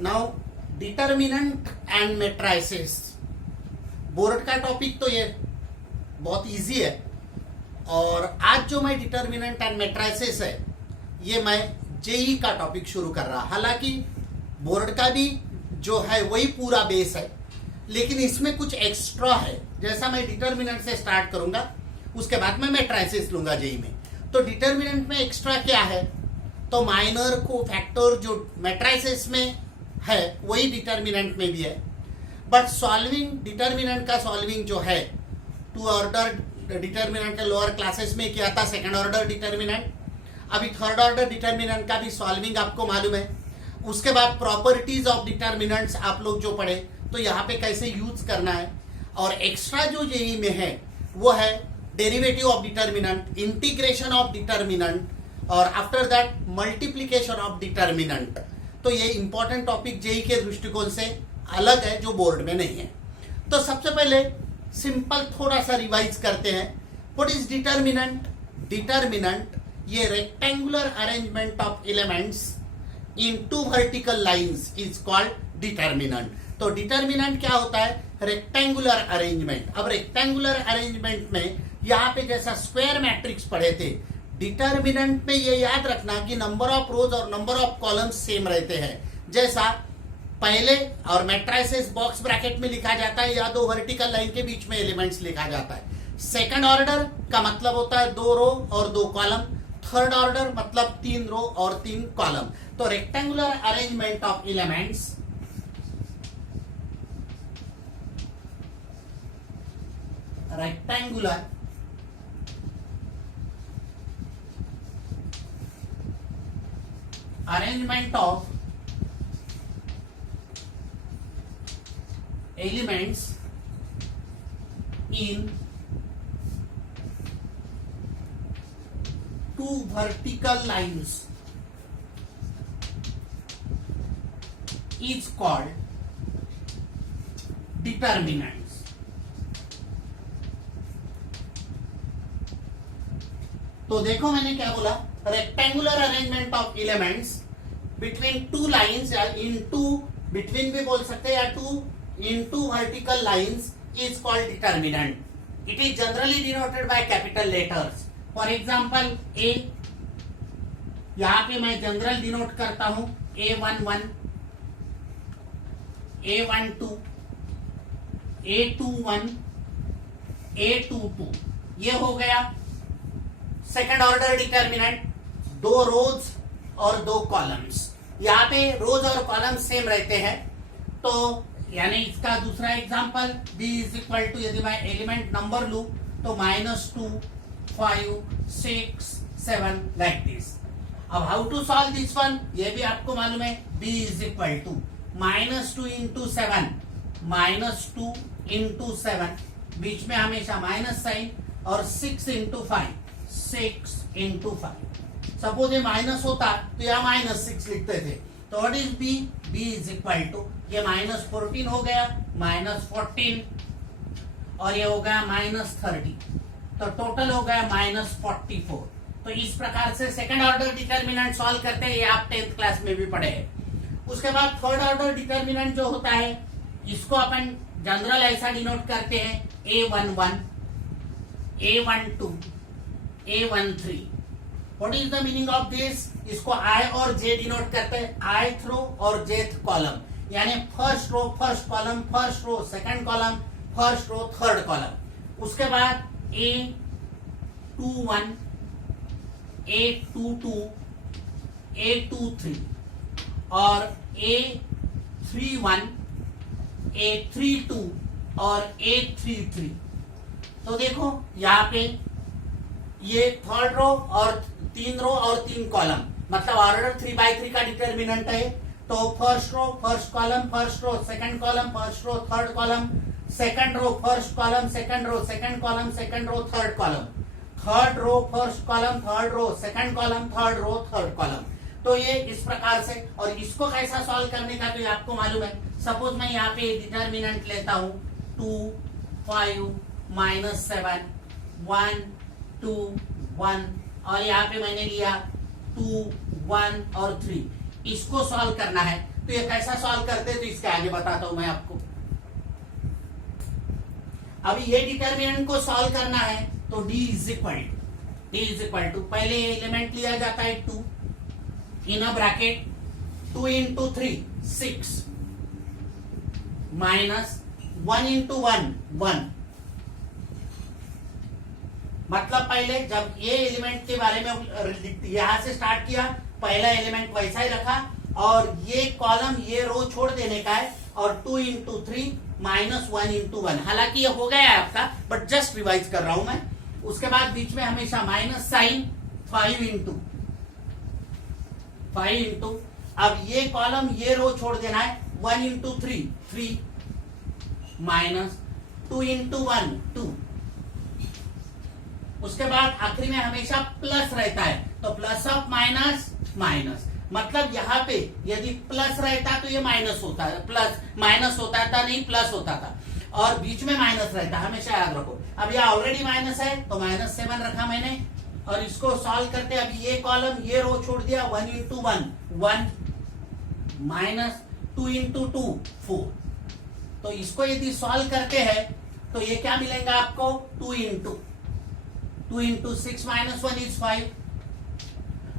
Now determinant and matrices, board का topic तो ये बहुत इजी है। और आज जो मैं डिटर्मिनेंट एंड मैट्रिसेस है ये मैं जेई का टॉपिक शुरू कर रहा। हालांकि बोर्ड का भी जो है वही पूरा बेस है, लेकिन इसमें कुछ एक्स्ट्रा है। जैसा मैं डिटर्मिनेंट से स्टार्ट करूंगा उसके बाद मैं मैट्रिसेस लूंगा जेई में। तो डिटर्मिनेंट में एक्स्ट्रा क्या है, तो माइनर को फैक्टर जो मैट्रिसेस में है वही डिटर्मिनेंट में भी है। बट सॉल्विंग डिटर्मिनेंट का सॉल्विंग जो है two order determinant lower classes में किया था, सेकंड ऑर्डर डिटर्मिनेंट। अभी थर्ड ऑर्डर डिटर्मिनेंट का भी सॉल्विंग आपको मालूम है। उसके बाद प्रॉपर्टीज ऑफ डिटर्मिनेंट्स आप लोग जो पढ़े तो यहाँ पे कैसे यूज करना है। और एक्स्ट्रा जो जेई में है वो है derivative of determinant, integration of determinant और after that multiplication of determinant. तो ये इंपॉर्टेंट टॉपिक जेई के दृष्टिकोण से अलग है जो बोर्ड में नहीं है। तो सबसे पहले सिंपल थोड़ा सा रिवाइज करते हैं। What is determinant? डिटर्मिनेंट ये rectangular arrangement of elements in two vertical lines is called determinant. तो डिटर्मिनेंट क्या होता है? Rectangular arrangement. अब रेक्टेंगुलर अरेंजमेंट में यहाँ पे जैसा स्क्वायर मैट्रिक्स पढ़े थे, डिटर्मिनेंट में ये याद रखना कि नंबर ऑफ रोज और नंबर ऑफ कॉलम्स सेम रहते हैं। जैसा पहले और मैट्रिसेस बॉक्स ब्रैकेट में लिखा जाता है या दो वर्टिकल लाइन के बीच में एलिमेंट्स लिखा जाता है। सेकंड ऑर्डर का मतलब होता है दो रो और दो कॉलम। थर्ड ऑर्डर मतलब तीन रो और तीन कॉलम। तो rectangular arrangement of elements rectangular arrangement of elements in two vertical lines is called determinants. तो देखो मैंने क्या बोला, rectangular arrangement of elements between two lines या इन टू, बिटवीन भी बोल सकते हैं या two in two vertical lines is called determinant. It is generally denoted by capital letters. For example A, यहां पे मैं जनरल डिनोट करता हूं A11, A12, A21, A22। ये हो गया सेकंड ऑर्डर डिटर्मिनेंट, दो रोज और दो कॉलम्स। यहाँ पे रोज और कॉलम्स सेम रहते हैं। तो यानी इसका दूसरा example B is equal to, यदि मैं एलिमेंट नंबर लू तो -2, 5, 6, 7 लाइक दिस। अब how to solve this one ये भी आपको मालूम है। B is equal to -2 into 7, -2 into 7, बीच में हमेशा माइनस साइन, और 6 इंटू 5, 6 इंटू 5। सपोज ये माइनस होता तो यहाँ -6 लिखते थे। तो what is B? B is equal to, ये -14 हो गया, -14, और ये हो गया -30, तो टोटल हो गया -44। तो इस प्रकार से सेकंड ऑर्डर डिटर्मिनेंट सॉल्व करते हैं। ये आप 10th क्लास में भी पढ़े हैं। उसके बाद थर्ड ऑर्डर डिटर्मिनेंट जो होता है इसको अपन जनरल ऐसा डिनोट करते हैं A11, A12, A13। What is the meaning of this? इसको I और J डिनोट करते हैं, ith रो और jth कॉलम। यानी first row first column, first row second column, first row third column. उसके बाद A21, A22, A23 और A31, A32 और A33। तो देखो यहाँ पे ये थर्ड रो और तीन रो और तीन कॉलम, मतलब ऑर्डर 3x3 का डिटर्मिनेंट है। तो first row first column, first row second column, first row third column, second row first column, second row second column, second row third column, third row first column, third row second column, third row third column. तो ये इस प्रकार से। और इसको कैसा solve करने का तो आपको मालूम है। सपोज मैं यहाँ पे डिटर्मिनेंट लेता हूँ 2, 5, -7, 1, 2, 1, और यहाँ पे मैंने लिया 2, 1 और 3। इसको सॉल्व करना है तो ये कैसा सॉल्व करते हैं तो इसके आगे बताता हूं मैं आपको। अभी ये डिटर्मिनेंट को सॉल्व करना है तो d इज इक्वल टू पहले एलिमेंट लिया जाता है 2 in a bracket 2 into 3 6 minus 1 into 1 1। मतलब पहले जब ये एलिमेंट के बारे में यहां से स्टार्ट किया, पहला एलिमेंट वैसा ही रखा और ये कॉलम ये रो छोड़ देने का है और 2 इंटू 3 माइनस 1 इंटू 1। हालांकि ये हो गया है आपका, बट जस्ट रिवाइज कर रहा हूं मैं। उसके बाद बीच में हमेशा माइनस साइन 5 इंटू अब ये कॉलम ये रो छोड़ देना है 1 इंटू 3 माइनस 2 इंटू 1 2। उसके बाद आखिरी में हमेशा प्लस रहता है तो प्लस ऑफ माइनस माइनस। मतलब यहाँ पे यदि प्लस रहता तो ये माइनस होता है, प्लस माइनस होता था, नहीं प्लस होता था, और बीच में माइनस रहता, हमेशा याद रखो। अब यह ऑलरेडी माइनस है तो -7 रखा मैंने और इसको सॉल्व करते अभी ये कॉलम ये रो छोड़ दिया 1 इंटू 1 माइनस 2 इंटू 2 4। तो इसको यदि सॉल्व करते हैं तो ये क्या मिलेगा आपको 2 into 6 minus 1 is 5।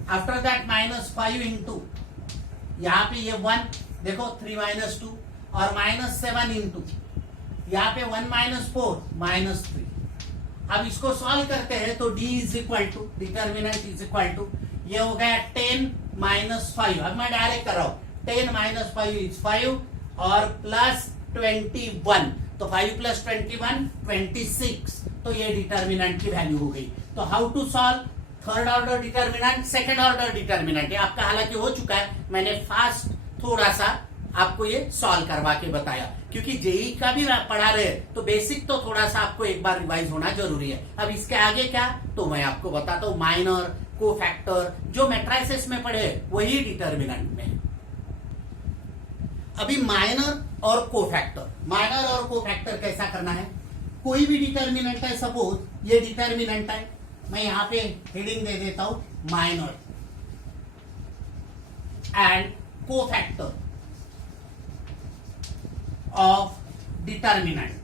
After that minus 5 into यहाँ पे ये 1 देखो 3 माइनस 2 और माइनस 7 इंटू यहाँ पे 1 माइनस 4 माइनस 3। अब इसको सॉल्व करते हैं तो d is equal to determinant is equal to ये हो गया 10 माइनस 5। अब मैं डायरेक्ट कर रहा हूं 10 माइनस 5 इज 5 और प्लस 21 तो 5 प्लस 21 26। तो ये डिटर्मिनेंट की वैल्यू हो गई। तो how to solve third order determinant, second order determinant. आपका हालांकि हो चुका है, मैंने फास्ट थोड़ा सा आपको ये सॉल्व करवा के बताया क्योंकि जेई का भी पढ़ा रहे तो बेसिक तो थोड़ा सा आपको एक बार रिवाइज होना जरूरी है। अब इसके आगे क्या तो मैं आपको बताता हूं। माइनर कोफैक्टर जो मैट्रिसेस में पढ़े वही डिटर्मिनेंट में। अभी माइनर और कोफैक्टर कैसा करना है। कोई भी डिटर्मिनेंट है, सपोज ये डिटर्मिनेंट है, मैं यहां पे हेडिंग दे देता हूं minor and cofactor of determinant.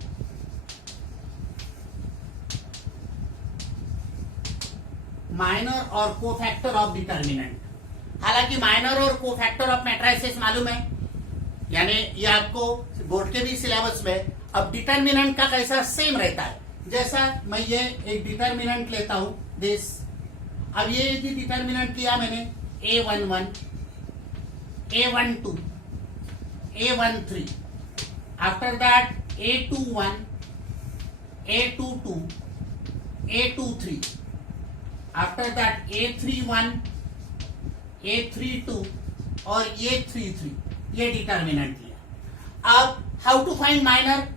Minor और कोफैक्टर ऑफ डिटर्मिनेंट। हालांकि माइनर और कोफैक्टर ऑफ मैट्रिसेस मालूम है, यानी ये आपको बोर्ड के भी सिलेबस में। अब डिटर्मिनेंट का कैसा सेम रहता है, जैसा मैं ये एक डिटर्मिनेंट लेता हूं दिस। अब ये यदि डिटर्मिनेंट लिया मैंने A11 A12 A13 after that A21 A22 A23 after that A31 A32 और A33 ये डिटर्मिनेंट लिया। अब हाउ टू फाइंड माइनर,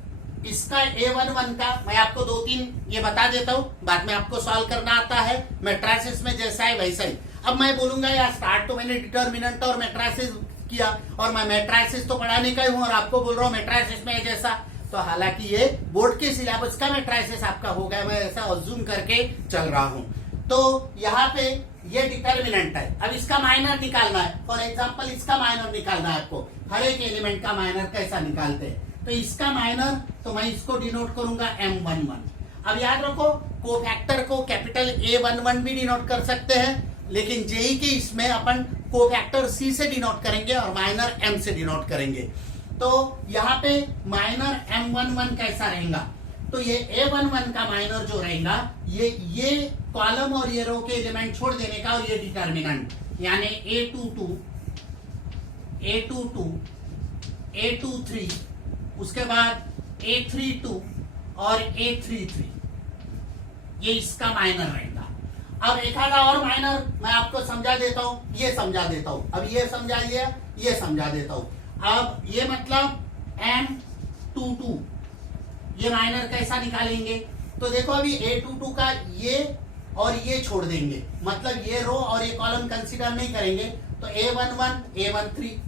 इसका A11 का मैं आपको 2-3 ये बता देता हूं, बाद में आपको सॉल्व करना आता है। मैट्रिसेस में जैसा है वैसा ही। अब मैं बोलूंगा यार स्टार्ट तो मैंने डिटर्मिनेंट और मैट्रिसेस किया और मैं मैट्रिसेस तो पढ़ाने का ही हूं और आपको बोल रहा हूं मैट्रिसेस में जैसा। तो हालांकि ये बोर्ड के सिलेबस का मैट्रिसेस आपका हो गया, मैं ऐसा अज्यूम करके चल रहा हूं। तो यहाँ पे ये डिटर्मिनेंट है। अब इसका माइनर निकालना है। फॉर एग्जाम्पल इसका माइनर निकालना है आपको। हर एक एलिमेंट का माइनर कैसा निकालते हैं तो इसका माइनर तो मैं इसको डिनोट करूंगा M11। अब याद रखो कोफैक्टर को कैपिटल A11 भी डिनोट कर सकते हैं, लेकिन जेई के इसमें अपन कोफैक्टर C से डिनोट करेंगे और माइनर M से डिनोट करेंगे। तो यहाँ पे माइनर M11 कैसा रहेगा तो ये A11 का माइनर जो रहेगा ये कॉलम और ये रो के एलिमेंट छोड़ देने का और ये डिटर्मिनेंट यानी A22 A23 उसके बाद A32 और A33 ये इसका माइनर रहेगा। अब एक आधा और माइनर मैं आपको समझा देता हूं, ये समझा देता हूं। अब ये समझा लिया, ये समझा देता हूं। अब ये मतलब M22 ये माइनर कैसा निकालेंगे तो देखो अभी A22 का ये और ये छोड़ देंगे, मतलब ये रो और ये कॉलम कंसीडर नहीं करेंगे। तो A11 A13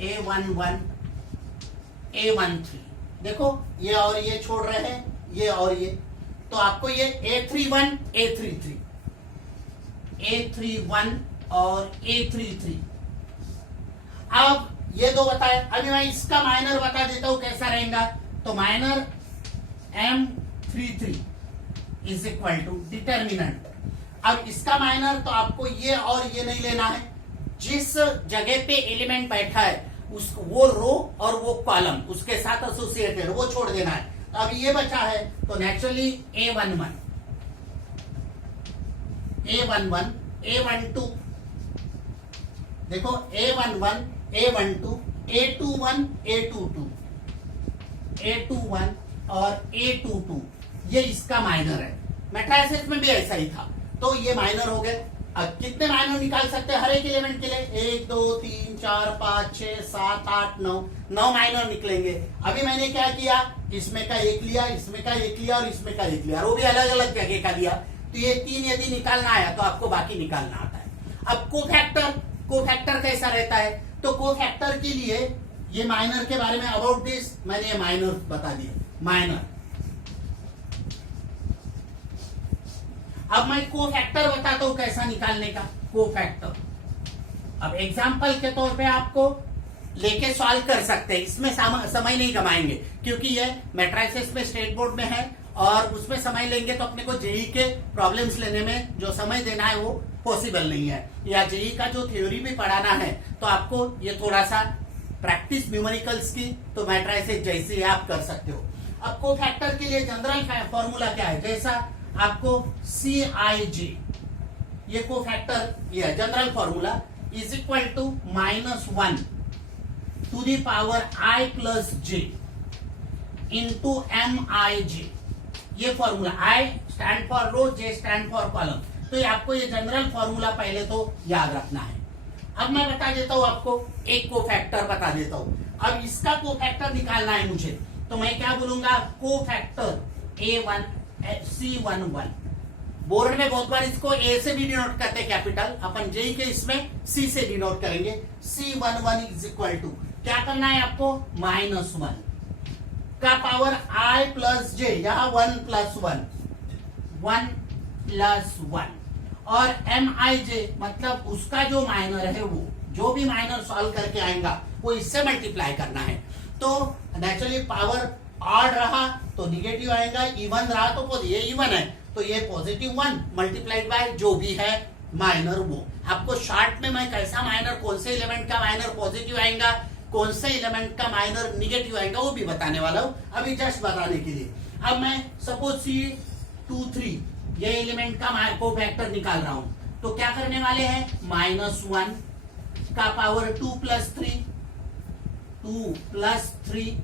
A11 A13 देखो ये और ये छोड़ रहे हैं, ये और ये। तो आपको ये A31 A33 A31 और A33। अब ये दो बताए, अभी मैं इसका माइनर बता देता हूं कैसा रहेगा। तो minor M33 is equal to determinant. अब इसका माइनर तो आपको ये और ये नहीं लेना है, जिस जगह पे एलिमेंट बैठा है उस वो रो और वो कॉलम उसके साथ एसोसिएटेड वो छोड़ देना है। तो अब ये बचा है तो नेचुरली A11 A12 देखो A11 A12 A21 A21 और A22 ये इसका माइनर है। मैट्रिसेस में भी ऐसा ही था, तो ये माइनर हो गए। अब कितने माइनर निकाल सकते हैं हर एक एलिमेंट के लिए? 1 2 3 4 5 6 7 8 9 माइनर निकलेंगे। अभी मैंने क्या किया, इसमें का एक लिया, इसमें का एक लिया और इसमें का एक लिया, वो भी अलग अलग जगह का लिया। तो ये 3 यदि निकालना आया तो आपको बाकी निकालना आता है। अब कोफैक्टर कैसा रहता है? तो कोफैक्टर के लिए ये माइनर के बारे में अबाउट दिस मैंने ये माइनर बता दिया। माइनर, अब मैं कोफैक्टर बताता हूं कैसा निकालने का। कोफैक्टर अब एग्जांपल के तौर पे आपको लेके सॉल्व कर सकते हैं, इसमें समय नहीं कमाएंगे क्योंकि ये मैट्रिसेस में स्टेट बोर्ड में है और उसमें समय लेंगे तो अपने को जेई के प्रॉब्लम्स लेने में जो समय देना है वो पॉसिबल नहीं है, या जेई का जो थ्योरी भी पढ़ाना है तो आपको ये थोड़ा सा प्रैक्टिस न्यूमेरिकल्स की तो मैट्रिसेस जैसे आप कर सकते हो। अब कोफैक्टर के लिए जनरल फॉर्मूला क्या है? जैसा आपको CIJ ये कोफैक्टर ये general formula is equal to -1 to the power I plus J into MIJ। ये formula I stand for row, J stand for column. तो ये आपको ये जनरल फॉर्मूला पहले तो याद रखना है। अब मैं बता देता हूं आपको एक कोफैक्टर बता देता हूं। अब इसका कोफैक्टर निकालना है मुझे, तो मैं क्या बोलूंगा? Cofactor C11। बोर्ड में बहुत बार इसको A से भी डिनोट करते हैं कैपिटल, अपन J के इसमें C से डिनोट करेंगे। C11 इज इक्वल टू क्या करना है आपको? -1 का पावर I प्लस J, यहां 1 प्लस 1 और MIJ मतलब उसका जो माइनर है वो जो भी माइनर सॉल्व करके आएगा वो इससे मल्टीप्लाई करना है। तो नेचुरली पावर ऑड रहा तो निगेटिव आएगा, इवन रहा तो ये इवन है तो ये +1 मल्टीप्लाइड बाय जो भी है माइनर वो। आपको शॉर्ट में मैं कैसा माइनर, कौन से एलिमेंट का माइनर पॉजिटिव आएगा, कौन से एलिमेंट का माइनर निगेटिव आएगा वो भी बताने वाला हूं, अभी जस्ट बताने के लिए। अब मैं सपोज C23 ये एलिमेंट का कोफैक्टर निकाल रहा हूं, तो क्या करने वाले हैं? -1 का पावर 2 प्लस 3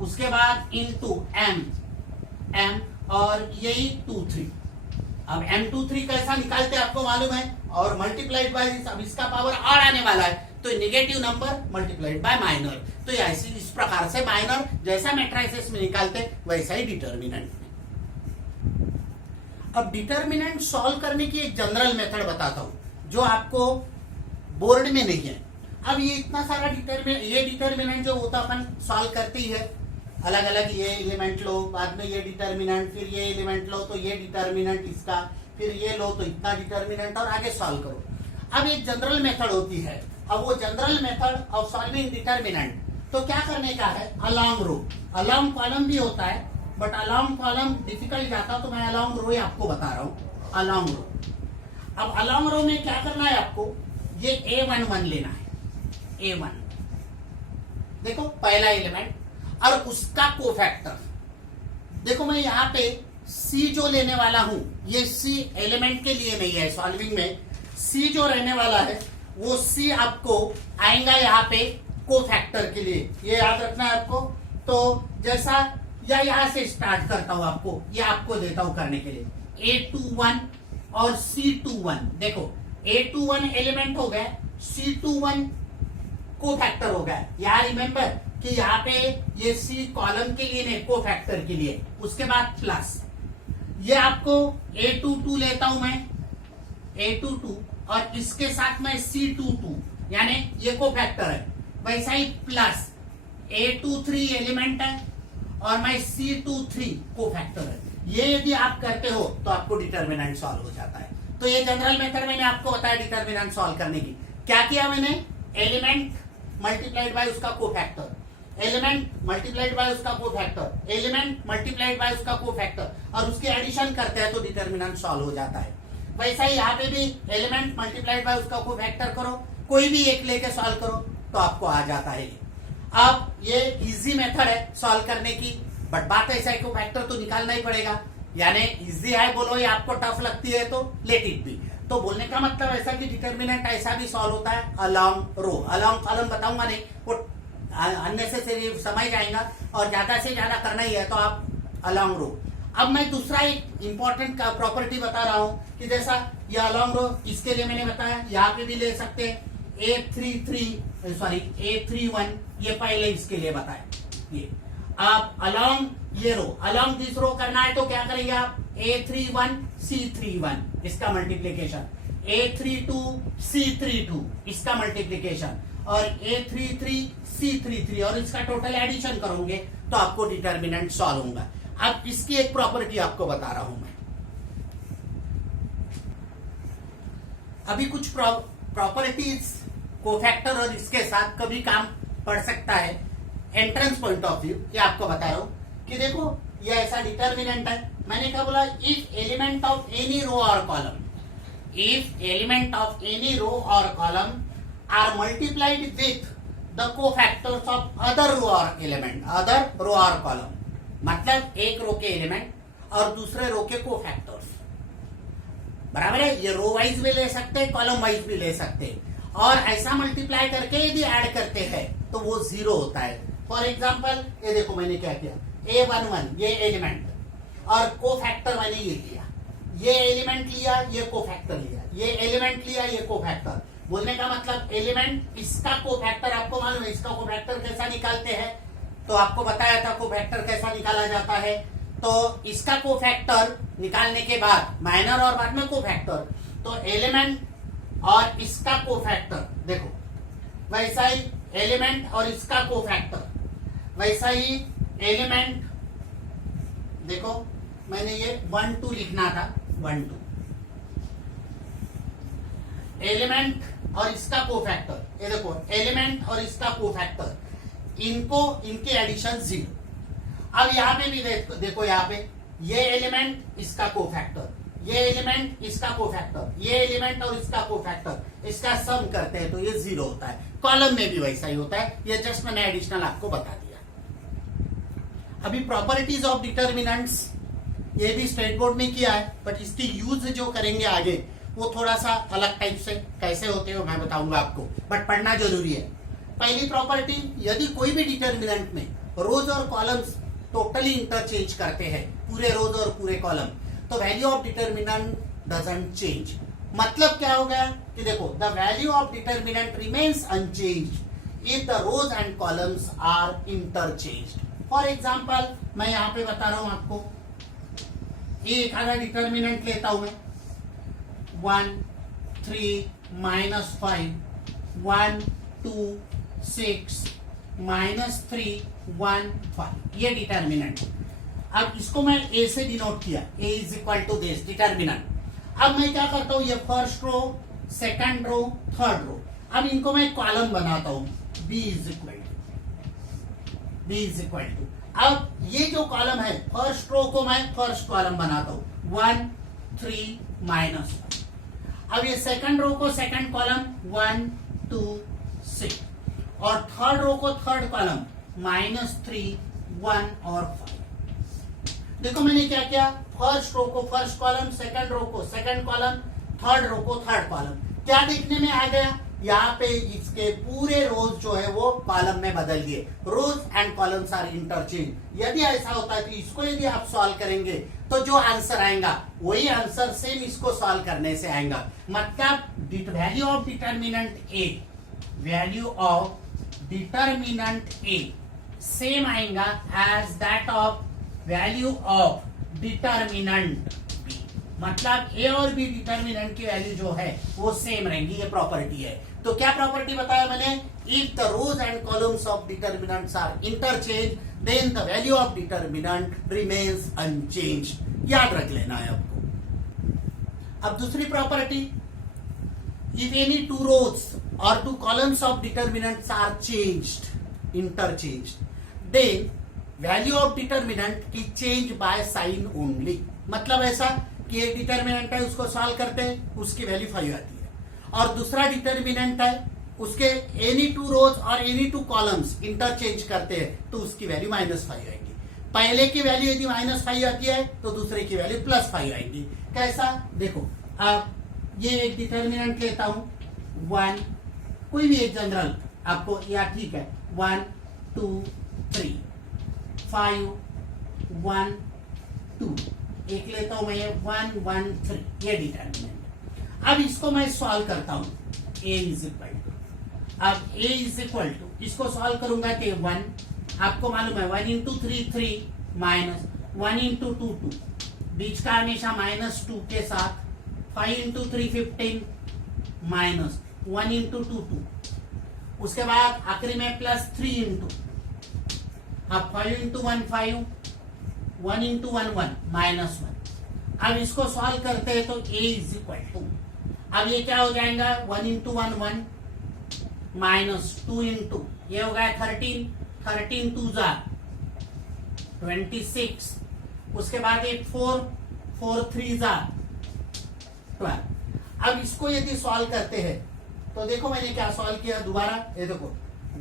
उसके बाद इंटू M और यही 2 3। अब M23 कैसा निकालते आपको मालूम है, और मल्टीप्लाइड बाय अब इसका पावर और आने वाला है तो negative number multiplied by minor. तो ऐसी इस प्रकार से माइनर जैसा मैट्रिसेस में निकालते वैसा ही डिटर्मिनेंट में। अब डिटर्मिनेंट सॉल्व करने की एक जनरल मेथड बताता हूं जो आपको बोर्ड में नहीं है। अब ये इतना सारा डिटर्मिनेंट जो होता अपन सॉल्व करते ही है, अलग अलग ये एलिमेंट लो, बाद में ये डिटर्मिनेंट, फिर ये एलिमेंट लो तो ये डिटर्मिनेंट इसका, फिर ये लो तो इतना डिटर्मिनेंट और आगे सॉल्व करो। अब एक जनरल मेथड होती है, अब वो general method of solving determinant तो क्या करने का है? अलोंग रो, अलोंग कॉलम भी होता है बट अलोंग कॉलम डिफिकल्ट जाता तो मैं अलोंग रो ही आपको बता रहा हूं। अलोंग रो, अब अलोंग रो में क्या करना है आपको? ये A11 लेना है। A1 देखो पहला एलिमेंट और उसका कोफैक्टर। देखो मैं यहाँ पे C जो लेने वाला हूं, ये C एलिमेंट के लिए नहीं है, सॉल्विंग में C जो रहने वाला है वो C आपको आएगा यहाँ पे कोफैक्टर के लिए, ये याद रखना है आपको। तो जैसा या यहां से स्टार्ट करता हूं, आपको ये आपको देता हूं करने के लिए A21 और C21। देखो A21 एलिमेंट हो गया, C21 कोफैक्टर हो गया। यहाँ रिमेंबर कि यहाँ पे ये C कॉलम के लिए नहीं, कोफैक्टर के लिए। उसके बाद प्लस ये आपको A22 लेता हूं मैं, A22 और इसके साथ में C22 यानी ये कोफैक्टर है, वैसा ही प्लस A23 एलिमेंट है और मैं C23 कोफैक्टर है। ये यदि आप करते हो तो आपको डिटर्मिनेंट सॉल्व हो जाता है। तो ये जनरल मेथड मैंने आपको बताया डिटर्मिनेंट सॉल्व करने की। क्या किया मैंने? एलिमेंट मल्टीप्लाइड बाय उसका कोफैक्टर, एलिमेंट मल्टीप्लाइड बाय उसका कोफैक्टर, एलिमेंट मल्टीप्लाइड बाय उसका कोफैक्टर, और उसके एडिशन करते हैं तो डिटर्मिनेंट सॉल्व हो जाता है। वैसा ही यहाँ पे भी एलिमेंट मल्टीप्लाइड बाय उसका कोफैक्टर करो, कोई भी एक लेके सॉल्व करो तो आपको आ जाता है। अब ये इजी मेथड है सॉल्व करने की, बट बात ऐसा है कोफैक्टर तो निकालना ही पड़ेगा, यानी इजी है बोलो या आपको टफ लगती है तो लेट इट बी। तो बोलने का मतलब ऐसा कि डिटर्मिनेंट ऐसा भी सॉल्व होता है अलोंग रो, अलोंग कॉलम बताऊंगा नहीं, वो अननेसेसरी समझ जाएगा, और ज्यादा से ज्यादा करना ही है तो आप अलोंग रो। अब मैं दूसरा एक इंपॉर्टेंट प्रॉपर्टी बता रहा हूं कि जैसा ये अलोंग रो, इसके लिए मैंने बताया यहाँ पे भी ले सकते हैं A31, ये पहले इसके लिए बताया। ये आप अलोंग ये रो, अलोंग दिस रो करना है तो क्या करेंगे आप, A31 C31 इसका मल्टीप्लीकेशन, A32 C32 इसका मल्टीप्लीकेशन, और A33 C33 और इसका टोटल एडिशन करोगे तो आपको डिटर्मिनेंट सॉल्व होगा। अब इसकी एक प्रॉपर्टी आपको बता रहा हूं मैं। अभी कुछ प्रॉपर्टीज कोफैक्टर और इसके साथ कभी काम पड़ सकता है एंट्रेंस पॉइंट ऑफ व्यू, ये आपको बता रहा हूं कि देखो ये ऐसा डिटर्मिनेंट है, मैंने क्या बोला, if element of any row और column, if element of any row और column are multiplied with the cofactors of other row और एलिमेंट, अदर रो और कॉलम मतलब एक रो के एलिमेंट और दूसरे रो के कोफैक्टर्स, बराबर है। ये रो वाइज भी ले सकते हैं, कॉलम वाइज भी ले सकते हैं, और ऐसा मल्टीप्लाई करके यदि ऐड करते हैं तो वो 0 होता है। फॉर एग्जाम्पल ये देखो मैंने क्या किया, A11 ये एलिमेंट और कोफैक्टर मैंने ये लिया, ये एलिमेंट लिया, ये कोफैक्टर लिया, ये एलिमेंट लिया, ये कोफैक्टर। बोलने का मतलब एलिमेंट इसका कोफैक्टर, आपको मालूम है इसका कोफैक्टर कैसा निकालते हैं, तो आपको बताया था कोफैक्टर कैसा निकाला जाता है। तो इसका कोफैक्टर निकालने के बाद माइनर और बाद में कोफैक्टर, तो एलिमेंट और इसका कोफैक्टर देखो, वैसा ही एलिमेंट और इसका कोफैक्टर, वैसा ही एलिमेंट देखो मैंने ये 1 2 लिखना था, 1 2 एलिमेंट और इसका कोफैक्टर, ये देखो एलिमेंट और इसका कोफैक्टर, इनको इनके एडिशन 0। अब यहाँ पे भी देखो यहाँ पे ये एलिमेंट इसका कोफैक्टर, ये एलिमेंट इसका कोफैक्टर, ये एलिमेंट और इसका कोफैक्टर, इसका सम करते हैं तो ये 0 होता है। कॉलम में भी वैसा ही होता है, ये जस्ट मैंने एडिशनल आपको बता दिया। अभी प्रॉपर्टीज ऑफ डिटर्मिनेंट्स ये भी स्टेट बोर्ड में किया है, बट इसकी यूज जो करेंगे आगे वो थोड़ा सा अलग टाइप से कैसे होते हो मैं बताऊंगा आपको, बट पढ़ना जरूरी है। पहली प्रॉपर्टी, यदि कोई भी डिटर्मिनेंट में रोज और कॉलम्स टोटली इंटरचेंज करते हैं, पूरे रोज और पूरे कॉलम, तो value of determinant doesn't change. मतलब क्या हो गया कि देखो the value of determinant remains unchanged if the rows and columns are interchanged. For example मैं यहाँ पे बता रहा हूं आपको, ये एक आधा डिटर्मिनेंट लेता हूं मैं, 1 3 -5 1 2 6 -3 1 5, ये डिटर्मिनेंट। अब इसको मैं ए से डिनोट किया, A is equal to this determinant. अब मैं क्या करता हूं, ये first row, second row, third row, अब इनको मैं कॉलम बनाता हूं, बी इज इक्वल टू। अब ये जो कॉलम है, फर्स्ट रो को मैं फर्स्ट कॉलम बनाता हूं, 1 3 -1। अब ये सेकंड रो को सेकंड कॉलम 1 2 6, और थर्ड रो को थर्ड कॉलम -3 1 और 5। देखो मैंने क्या किया, फर्स्ट रो को फर्स्ट कॉलम, सेकंड रो को सेकंड कॉलम, थर्ड रो को थर्ड कॉलम। क्या देखने में आ गया, यहाँ पे इसके पूरे रोज जो है वो कॉलम में बदल दिए, रोज एंड कॉलम्स आर इंटरचेंज। यदि ऐसा होता है तो इसको यदि आप सॉल्व करेंगे तो जो आंसर आएगा वही आंसर सेम इसको सॉल्व करने से आएगा। मतलब value of determinant A, value of determinant A same आएगा as that of value of determinant B. मतलब ए और बी डिटर्मिनेंट की वैल्यू जो है वो सेम रहेंगी, ये प्रॉपर्टी है। तो क्या प्रॉपर्टी बताया मैंने, if the rows and columns of determinants are interchange then the value of determinant remains unchanged. याद रख लेना है आपको। अब दूसरी property, if any two rows or two columns of determinants are interchanged, then value of determinant is changed by sign only. मतलब ऐसा कि एक डिटर्मिनेंट है उसको सॉल्व करते हैं उसकी वैल्यू 5 आती है, और दूसरा डिटर्मिनेंट है उसके एनी टू रोज और एनी टू कॉलम्स इंटरचेंज करते हैं तो उसकी वैल्यू -5 आएगी. पहले की वैल्यू यदि -5 आती है तो दूसरे की वैल्यू +5 आएगी. कैसा देखो, अब ये एक डिटर्मिनेंट लेता हूं 1, कोई भी एक जनरल आपको या ठीक है 1 2 3 5 1 2, एक लेता हूं मैं 1 1 3, ये डिटर्मिनेंट. अब इसको मैं सॉल्व करता हूं. a इज इक्वल टू, अब a इज इक्वल टू इसको सॉल्व करूंगा तो 1, आपको मालूम है 1 इंटू 3 3 माइनस 1 इंटू 2 2, बीच का हमेशा -2 के साथ, 5 इंटू 3 15 माइनस 1 इंटू 2 2, उसके बाद आखिरी में +3 इंटू, अब 5 इंटू 1 5, 1 इंटू 1 1 -1. अब इसको सॉल्व करते हैं तो a इज इक्वल टू, अब ये क्या हो जाएगा 1 इंटू 1 1 माइनस 2 इंटू, ये हो गया 13 13 2 26, उसके बाद एक 4 4 3 12. अब इसको यदि सॉल्व करते हैं तो देखो मैंने क्या सॉल्व किया दोबारा, ये देखो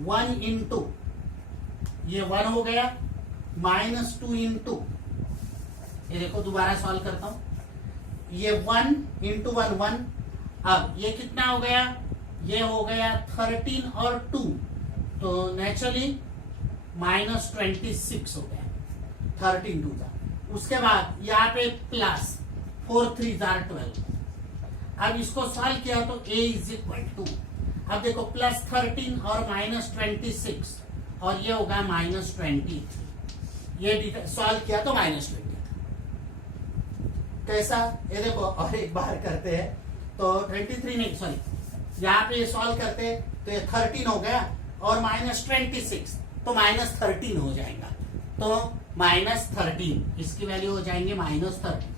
1 इंटू ये 1 हो गया, -2 इंटू, ये देखो दोबारा सॉल्व करता हूं, ये 1 इंटू 1 1, अब ये कितना हो गया, ये हो गया 13 और 2, तो नेचुरली -26 हो गया, 13 2 उसके बाद यहाँ पे प्लस 4 3 12. अब इसको सॉल्व किया तो a इज इक्वल टू, अब देखो +13 और -26, और ये होगा -23. ये सॉल्व किया तो -20. कैसा, ये देखो और एक बार करते हैं तो 23 नहीं सॉरी, यहाँ पे सॉल्व करते हैं तो ये 13 हो गया और -26 तो -13 हो जाएगा, तो -13 इसकी वैल्यू हो जाएंगे -13.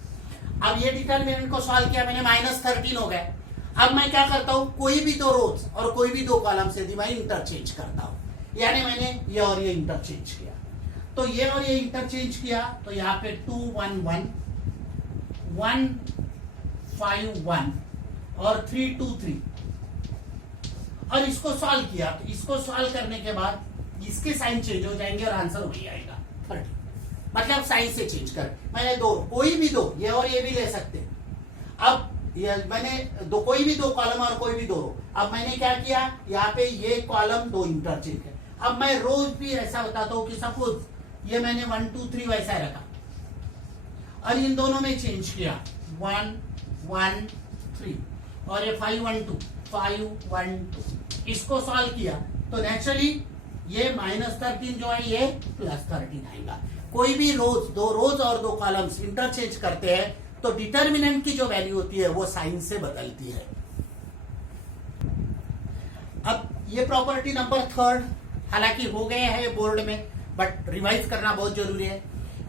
अब ये डिटर्मिनेंट को सॉल्व किया मैंने, -13 हो गया. अब मैं क्या करता हूं, कोई भी दो रोज और कोई भी दो कॉलम से मैं इंटरचेंज करता हूं, यानी मैंने ये और ये इंटरचेंज किया, तो ये और ये इंटरचेंज किया तो यहाँ पे 2 1 1 1 5 1 और 3 2 3, और इसको सॉल्व किया तो इसको सॉल्व करने के बाद इसके साइन चेंज हो जाएंगे और आंसर वही आएगा 30. मतलब साइन से चेंज कर, मैंने दो, कोई भी दो, ये और ये भी ले सकते हैं. अब ये मैंने दो, कोई भी दो कॉलम और कोई भी दो रो. अब मैंने क्या किया, यहाँ पे ये कॉलम दो इंटरचेंज है. अब मैं रोज भी ऐसा बताता हूं कि सपोज ये मैंने 1 2 3 वैसा रखा और इन दोनों में चेंज किया 1 1 3 और ये 5 1 2 5 1 2, इसको सॉल्व किया तो नेचुरली ये -13 जो है ये +13 आएगा. कोई भी रोज, दो रोज और दो कॉलम्स इंटरचेंज करते हैं तो डिटर्मिनेंट की जो वैल्यू होती है वो साइन से बदलती है. अब ये प्रॉपर्टी नंबर 3, हालांकि हो गए हैं बोर्ड में बट रिवाइज करना बहुत जरूरी है.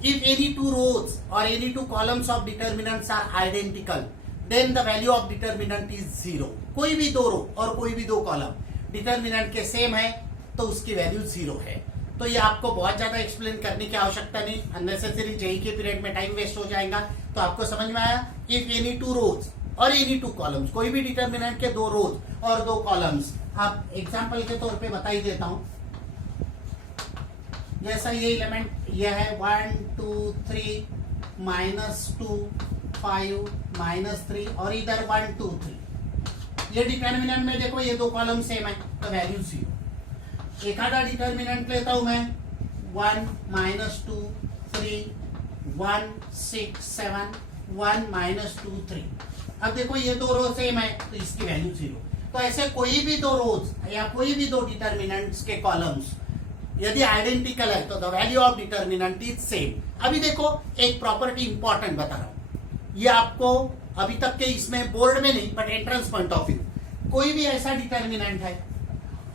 इफ एनी टू रोज और any two columns of determinants are identical then the value of determinant is 0. कोई भी दो रो और कोई भी दो कॉलम डिटर्मिनेंट के सेम है तो उसकी वैल्यू 0 है. तो ये आपको बहुत ज्यादा एक्सप्लेन करने की आवश्यकता नहीं, अननेसेसरी जेई के पीरियड में टाइम वेस्ट हो जाएगा. तो आपको समझ में आया, इफ एनी टू रोज और एनी टू कॉलम्स, कोई भी डिटर्मिनेंट के दो रोज और दो कॉलम्स. आप एग्जांपल के तौर पे बता ही देता हूं, जैसा ये एलिमेंट ये है 1 2 3 -2 5 -3 और इधर 1 2 3. ये डिटर्मिनेंट में देखो ये दो कॉलम सेम है तो वैल्यू 0. एक आधा डिटर्मिनेंट लेता हूं मैं 1 -2 3 1 6 7 1 -2 3. अब देखो ये दो रो सेम है तो इसकी वैल्यू 0. तो ऐसे कोई भी दो रोज या कोई भी दो डिटर्मिनेंट्स के कॉलम्स यदि आइडेंटिकल है तो the value of determinant is same. अभी देखो एक प्रॉपर्टी इंपॉर्टेंट बता रहा हूं, ये आपको अभी तक के इसमें बोर्ड में नहीं but entrance point of view, कोई भी ऐसा डिटर्मिनेंट है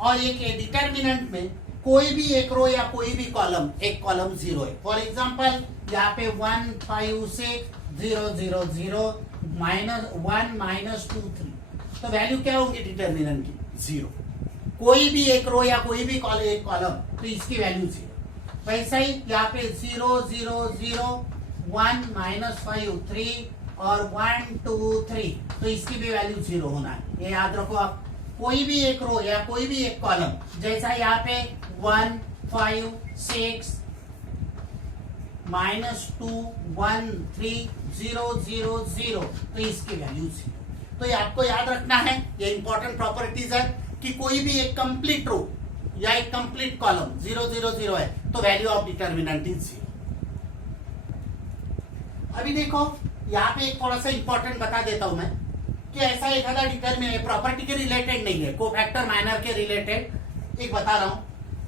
और एक डिटर्मिनेंट में कोई भी एक रो या कोई भी कॉलम, एक कॉलम 0 है. फॉर एग्जांपल यहाँ पे 1 5 6 0 0 0 -1 -2 3, तो वैल्यू क्या होगी डिटर्मिनेंट की? 0। कोई भी एक रो या कोई भी एक कॉलम तो इसकी वैल्यू 0। वैसा ही यहाँ पे 0 0 0 1 -5 3 और 1 2 3 तो इसकी भी वैल्यू 0 होना है। ये याद रखो आप। कोई भी एक रो या कोई भी एक कॉलम जैसा यहाँ पे 1 5 6 -2 1 3 0 0 0 तो इसकी वैल्यू 0। तो ये आपको याद रखना है, ये इंपॉर्टेंट प्रॉपर्टीज है कि कोई भी एक कंप्लीट रो या एक कंप्लीट कॉलम 0 0 0 है तो वैल्यू ऑफ डिटर्मिनेंट इज 0। अभी देखो यहाँ पे एक थोड़ा सा इंपॉर्टेंट बता देता हूं मैं कि ऐसा एक आधा डिटर्मिनेंट प्रॉपर्टी के रिलेटेड नहीं है, कोफैक्टर माइनर के रिलेटेड एक बता रहा हूं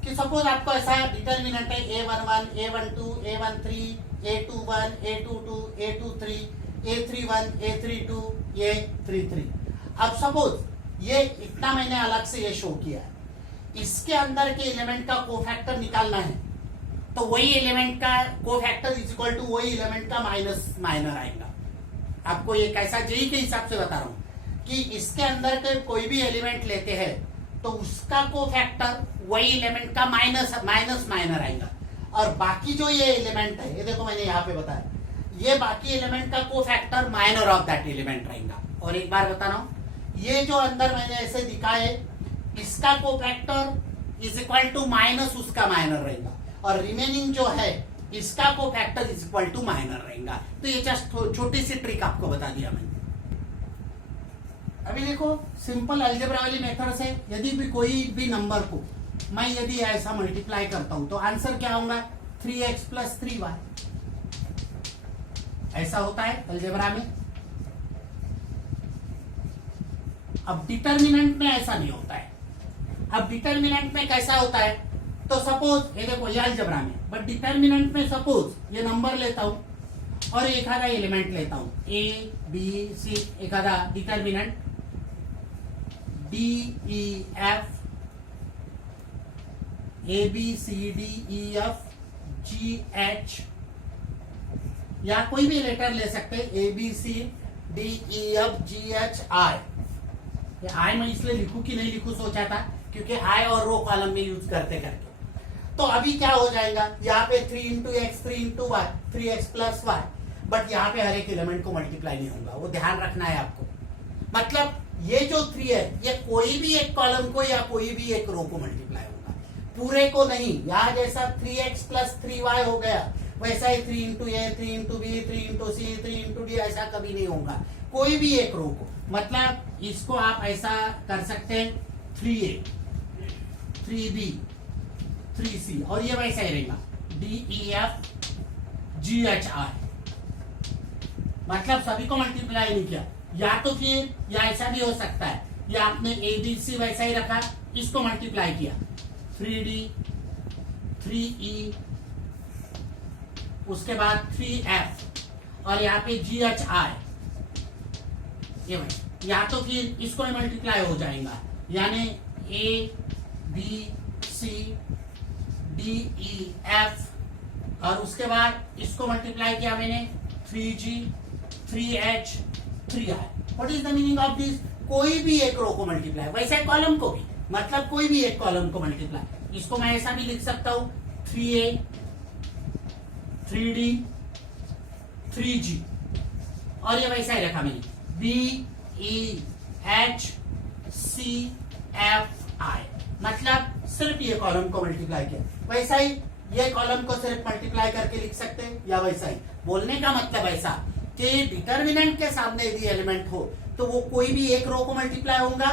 कि सपोज आपको ऐसा डिटर्मिनेंट है A11 A12 A13 A21 A22 A23 A31 A32 A33। अब सपोज ये इतना मैंने अलग से ये शो किया है, इसके अंदर के एलिमेंट का कोफैक्टर निकालना है तो वही एलिमेंट का कोफैक्टर इज इक्वल टू वही एलिमेंट का माइनस माइनर आएगा। आपको ये कैसा जेई के हिसाब से बता रहा हूं कि इसके अंदर के कोई भी एलिमेंट लेते हैं तो उसका कोफैक्टर वही एलिमेंट का माइनस माइनस माइनर आएगा, और बाकी जो ये एलिमेंट है ये देखो मैंने यहाँ पे बताया, ये बाकी एलिमेंट का cofactor minor of that element रहेगा। और एक बार बता रहा हूं ये जो अंदर मैंने ऐसे दिखा है इसका cofactor is equal to minus उसका माइनर रहेगा, और रिमेनिंग जो है इसका cofactor is equal to minor रहेगा। तो ये जस्ट छोटी सी ट्रिक आपको बता दिया मैंने। अभी देखो सिंपल अलजेब्रा वाली मेथड से यदि भी कोई भी नंबर को मैं यदि ऐसा मल्टीप्लाई करता हूं तो आंसर क्या होगा? 3x + 3y। ऐसा होता है अलजेब्रा में। अब डिटर्मिनेंट में ऐसा नहीं होता है। अब डिटर्मिनेंट में कैसा होता है? तो सपोज ये देखो ये अलजेब्रा में, बट डिटर्मिनेंट में सपोज ये नंबर लेता हूं और एक आधा एलिमेंट लेता हूं A B C, एक आधा determinant D E F A B C D E F G H, या कोई भी लेटर ले सकते हैं A B C D E F G H I। आई मैं इसलिए लिखूं कि नहीं लिखूं सोचा था क्योंकि आई और रो कॉलम में यूज करते करके। तो अभी क्या हो जाएगा यहाँ पे 3 × x 3 × y 3x + y, but यहाँ पे हर एक एलिमेंट को मल्टीप्लाई नहीं होगा, वो ध्यान रखना है आपको। मतलब ये जो 3 है ये कोई भी एक कॉलम को या कोई भी एक रो को मल्टीप्लाई होगा, पूरे को नहीं। यहाँ जैसा 3x + 3y हो गया वैसा ही 3 × A 3 × B 3 × C 3 × D ऐसा कभी नहीं होगा, कोई भी एक रो को। मतलब इसको आप ऐसा कर सकते हैं 3A 3B 3C, और ये वैसा ही रहेगा D E F G H I। मतलब सभी को मल्टीप्लाई नहीं किया, या तो फिर या ऐसा भी हो सकता है या आपने ABC वैसा ही रखा, इसको मल्टीप्लाई किया 3D 3E उसके बाद 3F और यहाँ पे GHI, ये या तो फिर इसको मल्टीप्लाई हो जाएगा, यानी A B C D E F और उसके बाद इसको मल्टीप्लाई किया मैंने 3G 3H 3I। What is the meaning of this? कोई भी एक रो को मल्टीप्लाई, वैसे कॉलम को भी, मतलब कोई भी एक कॉलम को मल्टीप्लाई। इसको मैं ऐसा भी लिख सकता हूं 3A 3D 3G, और ये वैसा ही रखा मैंने B E H C F I, मतलब सिर्फ ये कॉलम को मल्टीप्लाई किया। वैसा ही ये कॉलम को सिर्फ मल्टीप्लाई करके लिख सकते हैं, या वैसा ही। बोलने का मतलब ऐसा कि डिटर्मिनेंट के सामने यदि एलिमेंट हो तो वो कोई भी एक रो को मल्टीप्लाई होगा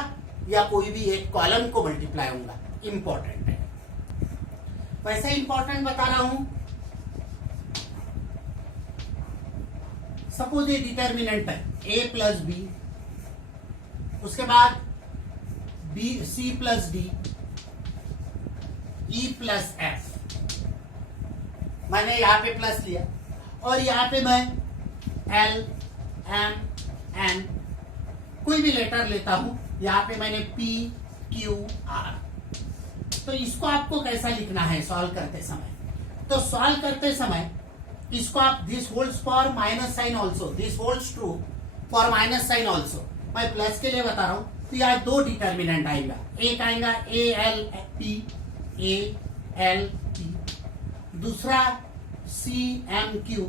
या कोई भी एक कॉलम को मल्टीप्लाई होगा। इंपॉर्टेंट है, वैसे इंपॉर्टेंट बता रहा हूं। सपोज ये डिटर्मिनेंट है A + B, उसके बाद B C + D E + F, मैंने यहां पे प्लस लिया और यहां पे मैं L M N कोई भी लेटर लेता हूं, यहां पे मैंने P Q R। तो इसको आपको कैसा लिखना है सॉल्व करते समय? तो सॉल्व करते समय इसको आप this holds for minus sign also, this holds true for minus sign also, मैं प्लस के लिए बता रहा हूं, तो यहाँ दो डिटर्मिनेंट आएगा, एक आएगा ALP, दूसरा CMQ,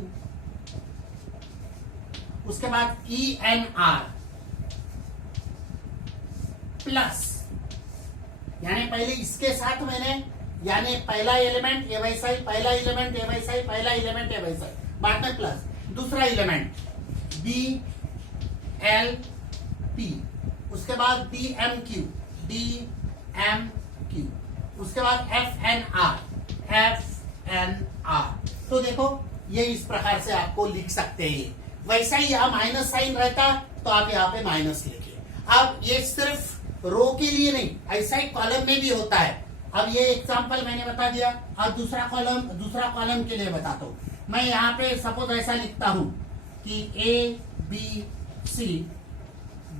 उसके बाद ENR प्लस, यानी पहले इसके साथ मैंने, यानी पहला एलिमेंट ए वैसा ही, पहला एलिमेंट ए वैसा ही, पहला एलिमेंट ए वैसा ही, बाद में प्लस दूसरा एलिमेंट BLP, उसके बाद DMQ, उसके बाद FNR। तो देखो ये इस प्रकार से आपको लिख सकते हैं। वैसा ही यहाँ माइनस साइन रहता तो आप यहाँ पे माइनस लिखिए। अब ये सिर्फ रो के लिए नहीं, ऐसा ही कॉलम में भी होता है। अब ये एग्जांपल मैंने बता दिया। अब दूसरा कॉलम के लिए बताता हूँ। मैं यहाँ पे सपोज ऐसा लिखता हूं कि ABC,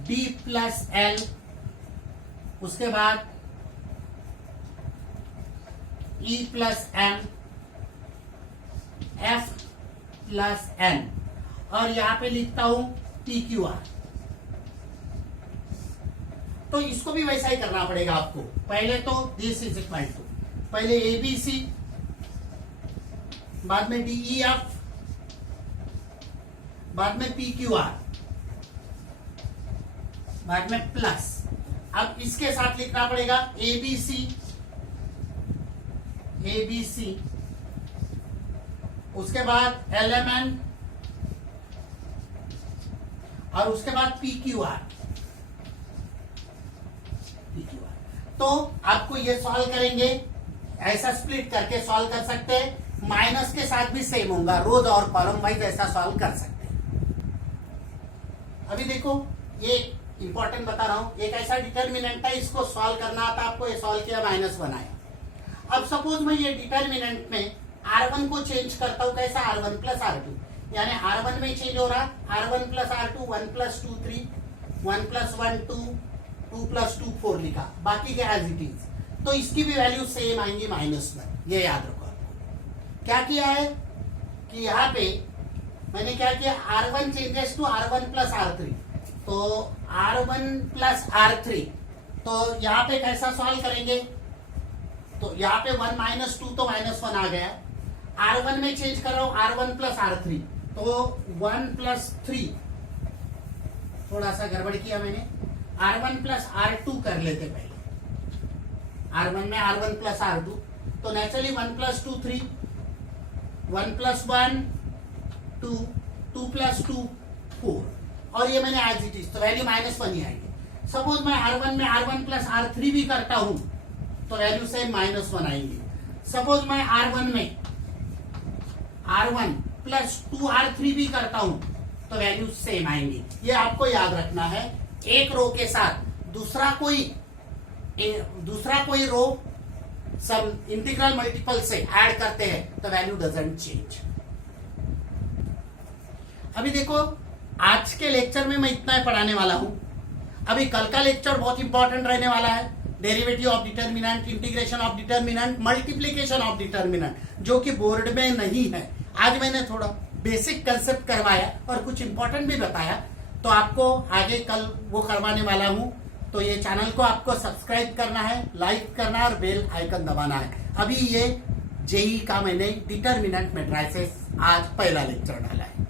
D+L, उसके बाद E+M, F+N, और यहां पे लिखता हूं PQR। तो इसको भी वैसा ही करना पड़ेगा आपको। पहले तो दिस इज इक्वल टू, पहले ABC, बाद में DEF, बाद में PQR, बाद में प्लस। अब इसके साथ लिखना पड़ेगा ABC, उसके बाद LMN, और उसके बाद PQR। तो आपको ये सॉल्व करेंगे, ऐसा स्प्लिट करके सॉल्व कर सकते हैं। माइनस के साथ भी सेम होगा, रोज और कॉलम वाइज ऐसा सॉल्व कर सकते हैं। अभी देखो ये इंपॉर्टेंट बता रहा हूं, एक ऐसा डिटर्मिनेंट है, इसको सॉल्व करना आता आपको। ये सॉल्व किया, माइनस बनाया। अब सपोज मैं ये डिटर्मिनेंट में R1 को चेंज करता हूं, कैसा? R1 प्लस R2, यानी R1 में चेंज हो रहा, R1 plus R2, 1 plus 2 3, 1 plus 1 2, 2 plus 2 4 लिखा, बाकी के एज इट इज। तो इसकी भी वैल्यू सेम आएंगी -1, ये याद रखो। क्या किया है कि यहाँ पे मैंने क्या किया, R1 changes to R1 plus R3, तो R1 प्लस R3, तो यहाँ पे कैसा सॉल्व करेंगे? तो यहाँ पे 1 माइनस 2 तो -1 आ गया। R1 में चेंज कर रहा हूं, R1 प्लस R3, तो 1 प्लस 3, थोड़ा सा गड़बड़ किया मैंने। R1 प्लस R2 कर लेते पहले। R1 में R1 प्लस R2, तो नेचुरली 1 प्लस 2 3, 1 प्लस 1 2, 2 प्लस 2 4, और ये मैंने एज इट इज, तो वैल्यू -1 ही आएगी। सपोज मैं R1 में R1 प्लस R3 भी करता हूं, तो वैल्यू सेम -1 आएंगी। सपोज मैं R1 में R1 प्लस 2R3 भी करता हूं, तो वैल्यू सेम आएंगी। ये आपको याद रखना है। एक रो के साथ दूसरा कोई रो सम इंटीग्रल मल्टीपल से ऐड करते हैं तो वैल्यू डजंट चेंज। अभी देखो आज के लेक्चर में मैं इतना ही पढ़ाने वाला हूं। अभी कल का लेक्चर बहुत इंपॉर्टेंट रहने वाला है, derivative of determinant, integration of determinant, multiplication of determinant, जो कि बोर्ड में नहीं है। आज मैंने थोड़ा बेसिक कंसेप्ट करवाया और कुछ इंपॉर्टेंट भी बताया, तो आपको आगे कल वो करवाने वाला हूं। तो ये चैनल को आपको सब्सक्राइब करना है, लाइक करना है और बेल आइकन दबाना है। अभी ये जेई का मैंने डिटर्मिनेंट मैट्रिसेस आज पहला लेक्चर डाला है।